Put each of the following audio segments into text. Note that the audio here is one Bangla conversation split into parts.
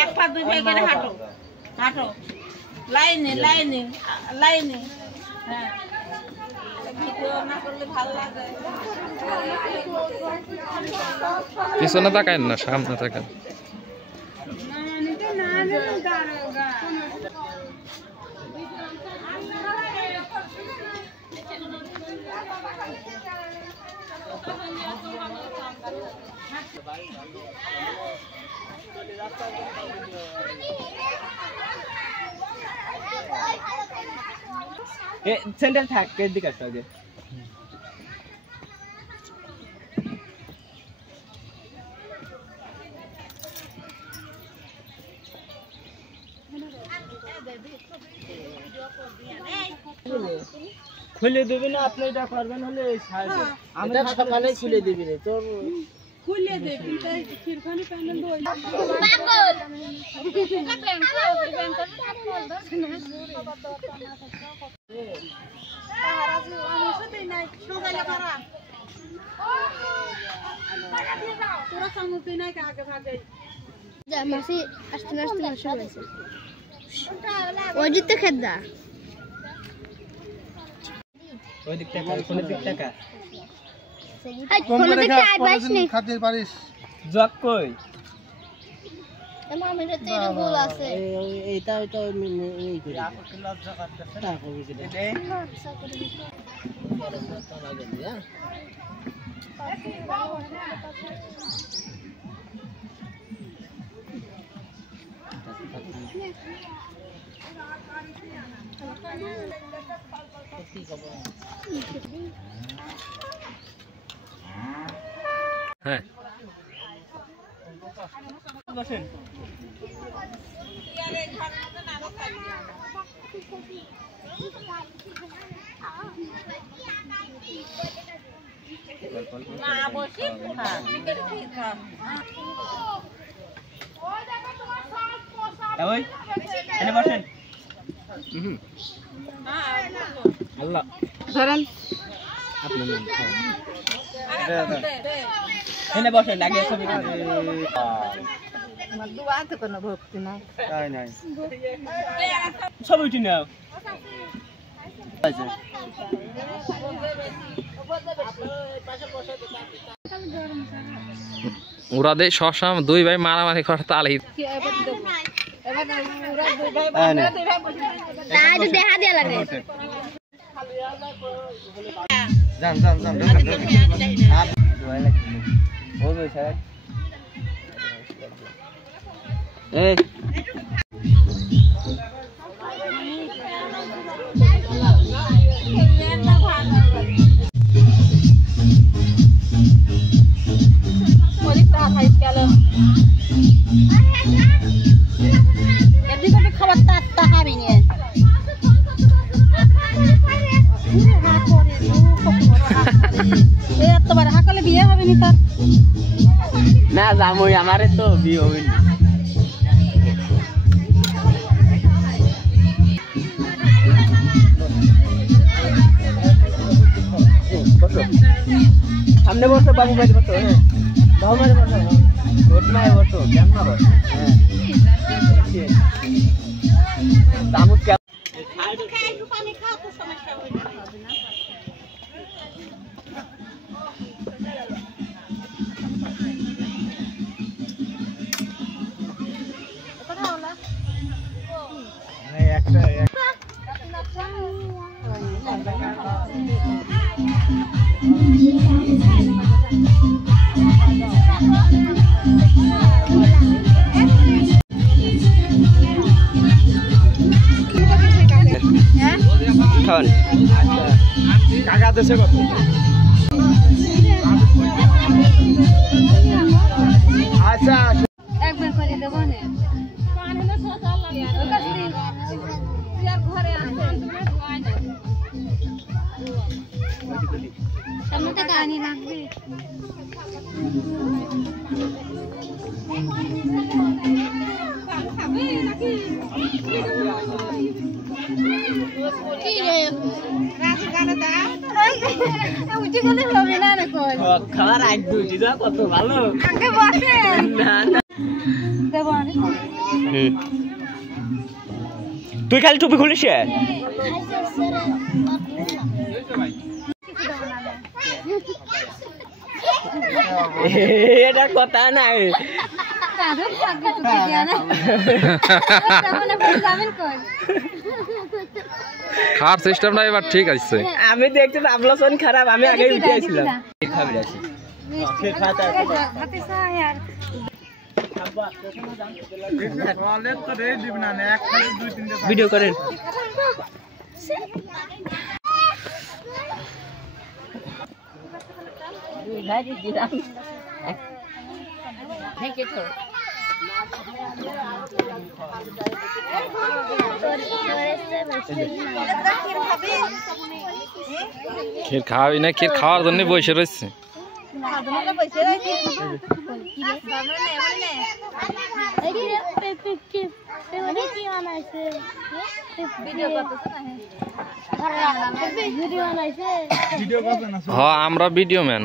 এক পা দুই ভাই করে হাঁটো হাঁটো লাইনে লাইনে লাইনে হ্যাঁ ভিডিও না করলে ভালো লাগে পিছনে তাকায় না সামনে তাকায় সেন্টার থাক দিকে আসতে হবে খুলে দেবে না আপনি এটা করবেন হলে আমরা সকালে খুলে দিবি রে তোর খুলে দেবি তাই কিরখানি প্যান্ডেল দই পাগল ওটা প্ল্যান করো প্ল্যান করো আর বল তাহারা যে আমি সত্যি নাই সোজালে করা টাকা দিয়ে দাও তোরা সামুতে নাই আগে ভাগে যা মাসি আস্তে আস্তে মাসি বলেছে ওই জিতে খেদা ওই দিক টাকা কোন দিক টাকা কোন দিক টাকা আইবাস নেই খাতে পারিস জক কই আমার মেরে তেরে ভুল আছে এইটা এই করি আপনি লজ্জা করতেছ না কবি দিলে লজ্জা করি তো লাগে দিয়া হ্যাঁ বসেন না বসি হ্যাঁ ওই এনে বসেন আল্লাহ ধরেন আপনি এনে বসেন লাগে ছবি আমার দুয়াতে কোনো ভক্তি নাই তাই নাই ছবি উঠি নাও ওরা দেয় শশাম দুই ভাই মারামারি করে তালি দেখা দিয়া লাগে যান যান যান এই খাবার টাটকা খাবি নিয়ে এতবার হাকলে বিয়ে হবে নি তার না জামুই আমারে তো বিয়ে হবে না সামনে বসো বাবু ভাই বসো হ্যাঁ বাবু ভাই বসো ঘটনায় বসো কেমন বসো হ্যাঁ দামুক পানি খাও তো সমস্যা হবে না একটা কাকা দেশে কত আচ্ছা একবার করে দেব না ঘরে সামনে থেকে আনি রাখবে খাবার আজ দুটি কত ভালো বসে তুই খালি টুপি খুলিস এটা কথা নাই খাওয়ার সিস্টেমটা এবার ঠিক আছে। আমি দেখছি আবলাসন খারাপ, আমি আগে উঠে আসছিলাম। ভিডিও করেন ক্ষীর খাওয়াবি না? ক্ষীর খাওয়ার জন্য বসে রয়েছে। হ্যাঁ আমরা ভিডিও ম্যান।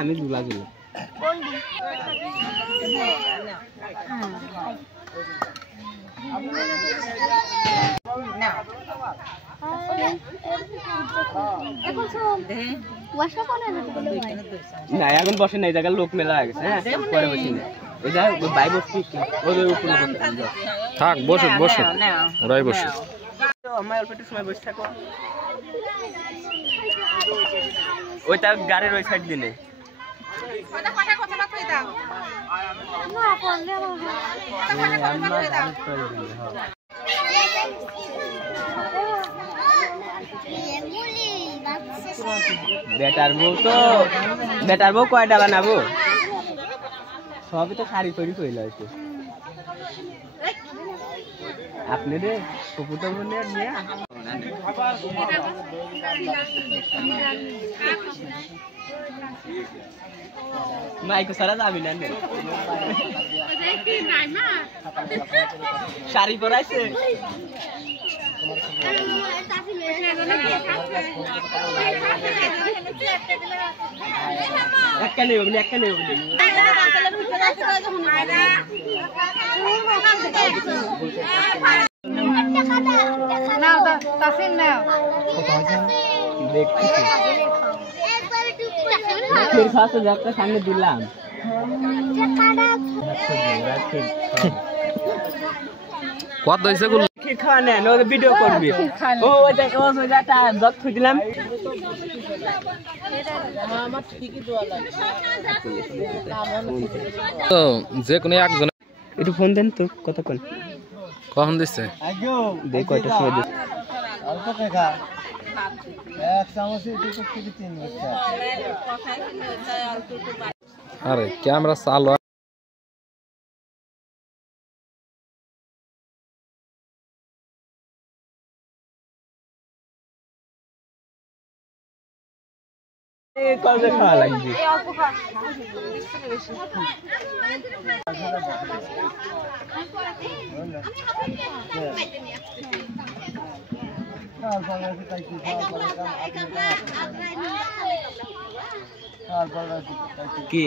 আমি গুলা গুলো না এখন বসে না, এই জায়গায় লোক মেলা হয়ে গেছে। হ্যাঁ পরে বসি না, এই জায়গায় বাই বসছি উপরে থাক বসুক বসুক, ওরাই বসুক। আমার অল্প একটু সময় বসে থাকো, ওইটা গাড়ির ওই সাইড দিলে বেটার বউ কয়টা বানাবো? সবই তো শাড়ি তৈরি কইল হয়েছে আপনি রে কপুটা বলে নিয়ে মাইকো সারা যাবি না শাড়ি পরাইছে একটা নেই বলি, একটা নেই বলি। সামনে দিলাম কত হয়েছে গুলো খাওয়া নেন, ভিডিও করবি। ও দিলাম তো যে কোনো একজন একটু ফোন দেন তো কতক্ষণ কখন দিচ্ছে দেখ কয়টার সময় দিচ্ছে। আরে ক্যামেরা চালু কবে খাওয়া লাগবে? কি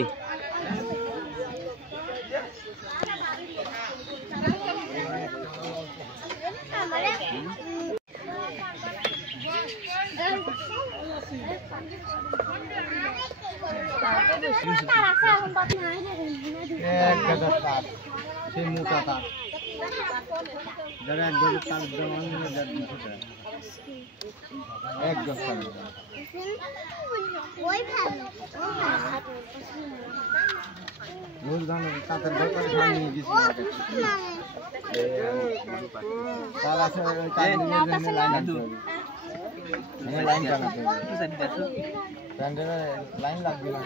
লাইন লাগবে না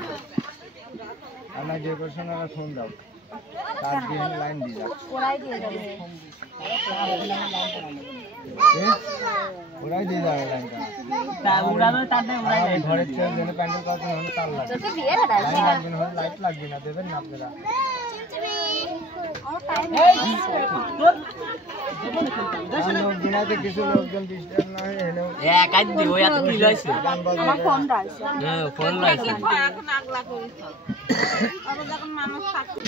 আমার ডেকোরেশন ফোন দাও তার দিয়ে লাইন দিয়ে দাও ওরাই দিয়ে যাবে লাইনটা তা উড়াবে তাতে উড়াই যাবে ঘরের চেয়ে জেনে প্যান্ডেল করতে হলে তার লাগবে তোকে দিয়ে দাও লাইন লাগবে না লাইট লাগবে না দেবেন না আপনারা বিনাতে কিছু লোকজন ডিস্টার্ব না হয় হেলো এক আজ দিব এত কি লইছে আমার ফোনটা আছে হ্যাঁ ফোন লইছে এখন আগলা করিস আর যখন মানুষ থাকে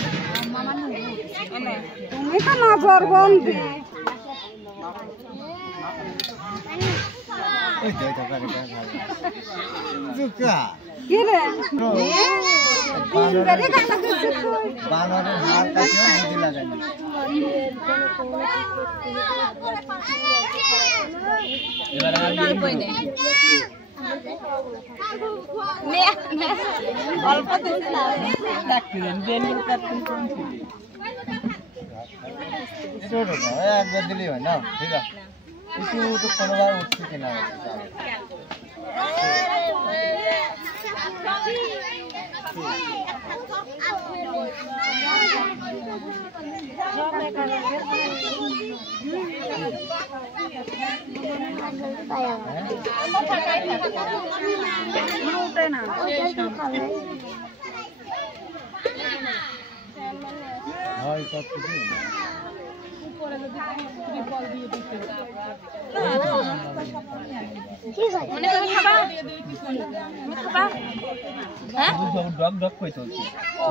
মামা তুমি তো নজর বন্ধ ওই তো এটা করে জুকা কি রে বানরের হাড় কাছে বুদ্ধি লাগানি অল্প একবার দিলেই হয় না ঠিক আছে একটু তো কোনোবার উঠছে কিনা হয় সব কিছু ডগ ডগ কই চলছে ও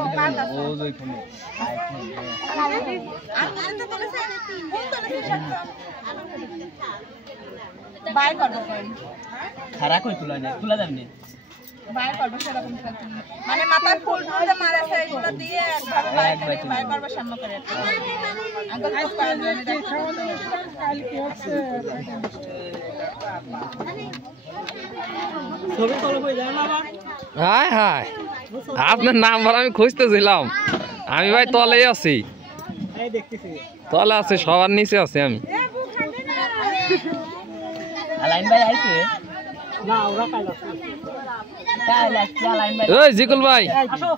ওই ফোনে বাই করবো খারাপ কই তুলা না তুলা যাবে না বাই করবো সেরকম মানে মাথায় ফুল টুলতে মারে সেইগুলো দিয়ে একবার বাই করবো সামনে করে আঙ্কেল খুব পারবে আমি দেখো কাল কি হচ্ছে ছবি তোলা কই যায় না আবার হাই হাই আপনার নাম্বার আমি খুঁজতেছিলাম আমি ভাই তলেই আছি এই দেখতেছি তলে আছি সবার নিচে আছি আমি লাইন ভাই আইছে না ওরা কাল আছে কাল আসছে লাইন ভাই ওই জিকুল ভাই আসো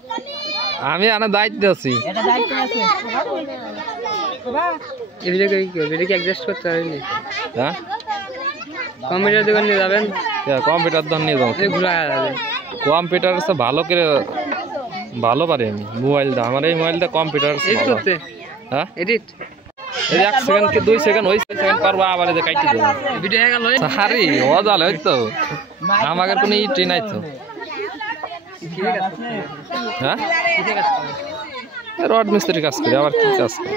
আমি আনা দায়িত্বে আছি এটা দায়িত্ব আছে এদিকে কি অ্যাডজাস্ট করতে পারেনি হ্যাঁ কম্পিউটার দোকান নিয়ে যাবেন কম্পিউটার দোকান নিয়ে যাবো কম্পিউটার ভালো করে ভালো পারি আমি মোবাইলটা আমার এই মোবাইলটা কম্পিউটার হ্যাঁ এডিট এই 1 সেকেন্ড কি 2 সেকেন্ড ওই সেকেন্ড করবো আবার এই কাটি দেবো ভিডিও হয়ে গেল আরে ও জাল হই তো আমাদের কোনো ইটি নাই তো হ্যাঁ রড মিস্ত্রি কাজ করে আবার কি কাজ করে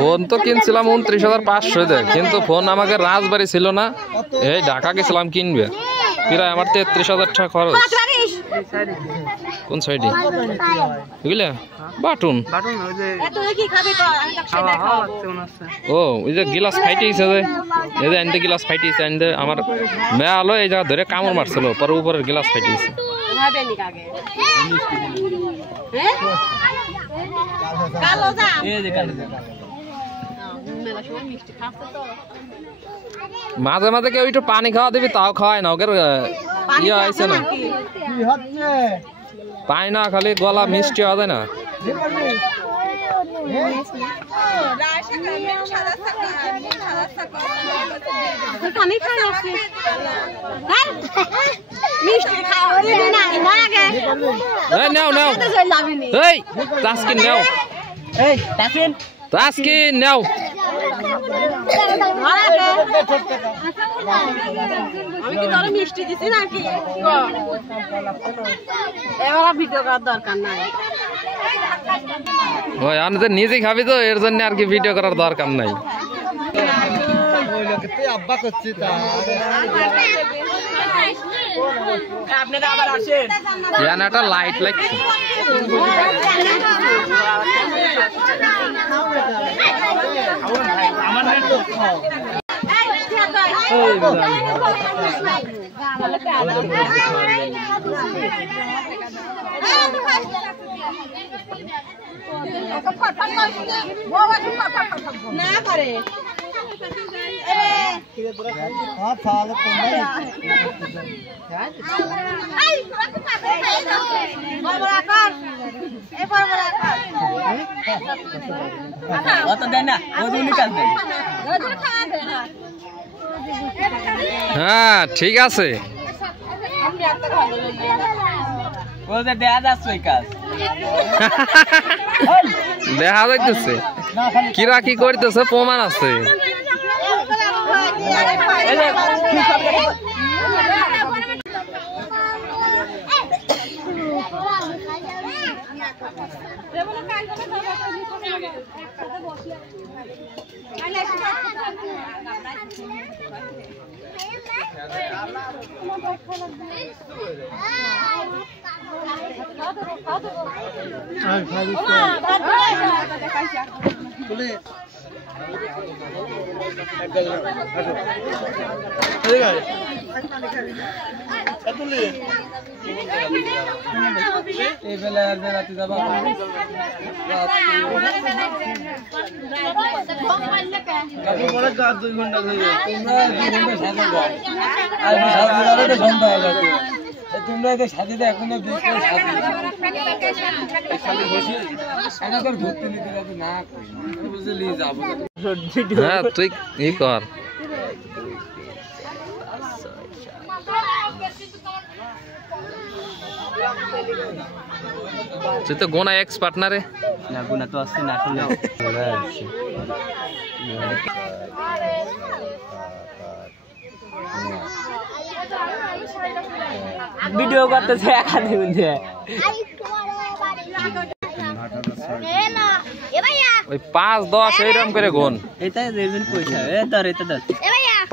ফোন তো কিনছিলাম 29,500 দেয় কিন্তু ফোন আমাকে রাজবাড়ি ছিল না এই ঢাকা গেছিলাম কিনবে প্রায় আমার 33,000 টাকা খরচ কোন সাইডে বুঝলে বাটুন ও ওই যে গিলাস ফাইটে গেছে যে এই যে আনতে গিলাস ফাইটে গেছে আনতে আমার মেয়ে আলো এই জায়গা ধরে কামড় মারছিল পরে উপরের গিলাস ফাইটে গেছে মাঝে মাঝে কেউ একটু পানি খাওয়া দিবি তাও খাওয়ায় না ওকে ইয়ে আইছে না পানি না খালি গলা মিষ্টি হবে না নাও নাও এই তাসকিন নাও এই তাসকিন তাসকিন নাও আমি কি তোর মিষ্টি দিছি নাকি এবার ভিডিও করার দরকার নাই ওই আমি তো নিজে খাবি তো এর জন্য আর কি ভিডিও করার দরকার নাই ওই লোকে তুই আব্বা করছিস তা আপনারা আবার আসেন ইয়ান একটা লাইট লাগছে আমার নেট তো না করে हां साले অত দেন না ওজন নিকাল দেন হ্যাঁ ঠিক আছে ওদের দেয়া যাচ্ছে ওই কাজ দেখা যাইতেছে কিরা কি করতেছে প্রমাণ আছে এই বেলা রাতে যাবা আপনি বড় 2 ঘন্টা ধরে তোমরা 2 ঘন্টা সাথে যাও আর সাথে যাবে তো সন্ধ্যা হয়ে যাবে তোমরা তো সাথে তো এখনো দুটো সাথে সাথে বসে এনাদের ধরতে নিতে যাবে না বুঝলি যাবো হ্যাঁ তুই কি কর তুই তো গোনা এক্স পার্টনারে না গুনা তো আসছে না শুনে ভিডিও করতেছে একাধিক বন্ধু ওই 5-10 এইরকম করে গুণ এটা দেবেন পয়সা এ ধর এটা ধর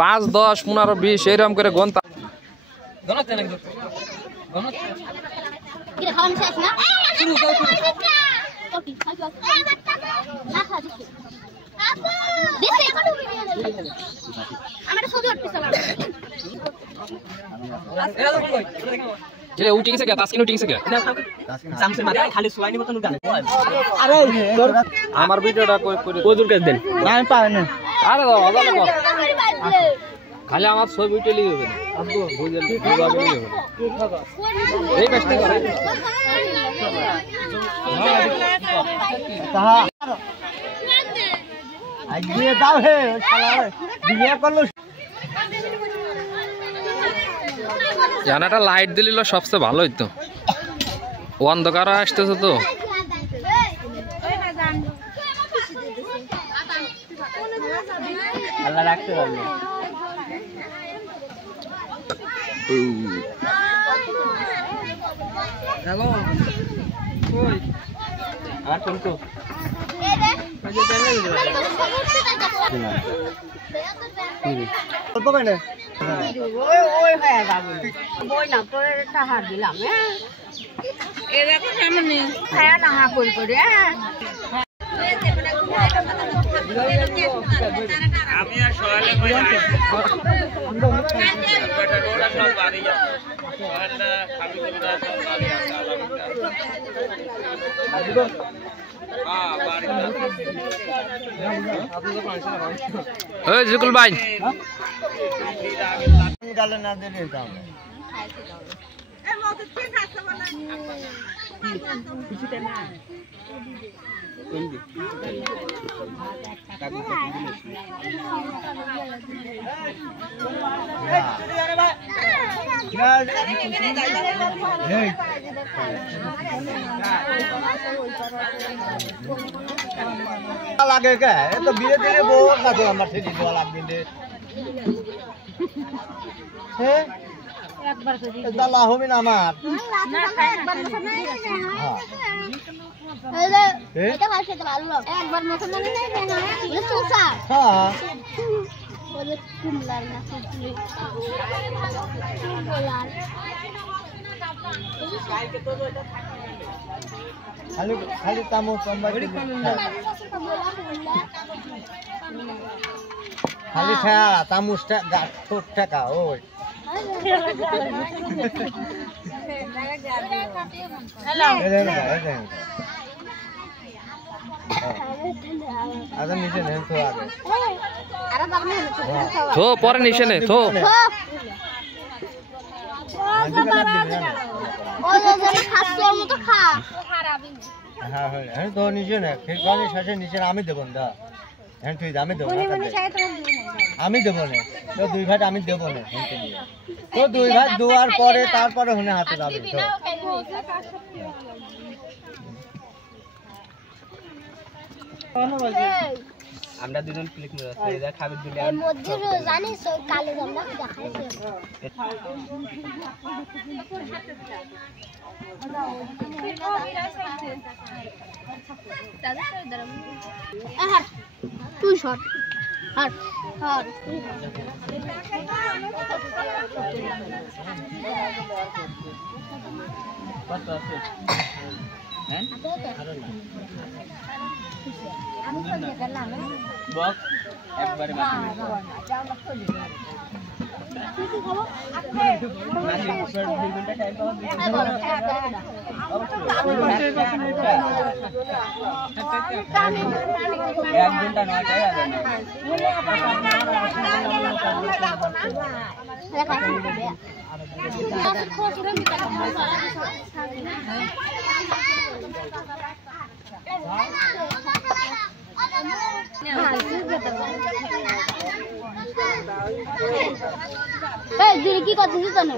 5-10 15-20 এইরকম করে গুণ ধরতে না ধরতে কি খাওয়ান শেষ না শুরু কর ওকে না খা দিছি আপু দিছি আমারে ছবি উঠতেছে এ উঠে গেছে কে তাসকিন উঠে গেছে কে জামসে মাথায় খালি সুয়াইনি মতন গানে আরে তোর আমার ভিডিওটা করে কদুর কাজ দেন না আমি পারি না আরে দাও আজালে কর খালি আমার ছবি উঠে লিখে দেবেন আব্বু বুঝেন বুঝাবে লিখে দেবেন এই কাজটা করে তাহা আজ দিয়ে দাও হে শালা বিয়ে করলো জানাটা লাইট দিলিল সবচেয়ে ভালো হইতো অন্ধকার আসতেছে তো আল্লাহ রাখতে পারবে হ্যালো কই আর কোন তো কত কেন ওই হয়ে যাবে বই না তোর টাকা দিলাম এরকম সামনে হ্যাঁ না হা কই করে আমি আর সকালে কই বেটা ডোরা সব বাড়ি যা সকালে খাবি তোমরা সব বাড়ি আসা হ্যাঁ বাড়ি ওই জুকুল ভাই গালে না দিলে দাও লাগে কে তো বিয়ে দিলে বউ কাছে আমার সেটি দেওয়া লাগবে হ্যাঁ একবার করে দালা হবে না আমার না একবার মতো নাই এটা ভাষা তো ভালো একবার মতো নাই না বলে চোসা হ্যাঁ বলে কুমলার না কুমলি বলার খালি খালি তামো সম্বাদি খালি ঠা তামুসটা গাছ ছোট টাকা ওই আচ্ছা নিচে নেন তো আগে আরে বাবা না থো পরে নিশানে থো ও যেন খাচ্ছে মতো খা হ্যাঁ হ্যাঁ তো নিচে না খেয়ে শেষে নিচে আমি দেবো না হ্যাঁ তুই আমি দেবো মনে মনে চাই তো আমি দেবো না তো 2 ভাত আমি দেবো না তো 2 ভাত দেওয়ার পরে তারপরে হনে হাতে যাবে তো আমরা দুজন ক্লিক করে আছে এটা খাবে দিলে এর মধ্যে জানিস ওই কালো জামা দেখাইছে তুই শট হাট হাট কত আছে হ্যাঁ বক্স একবারে কি করছিস তো না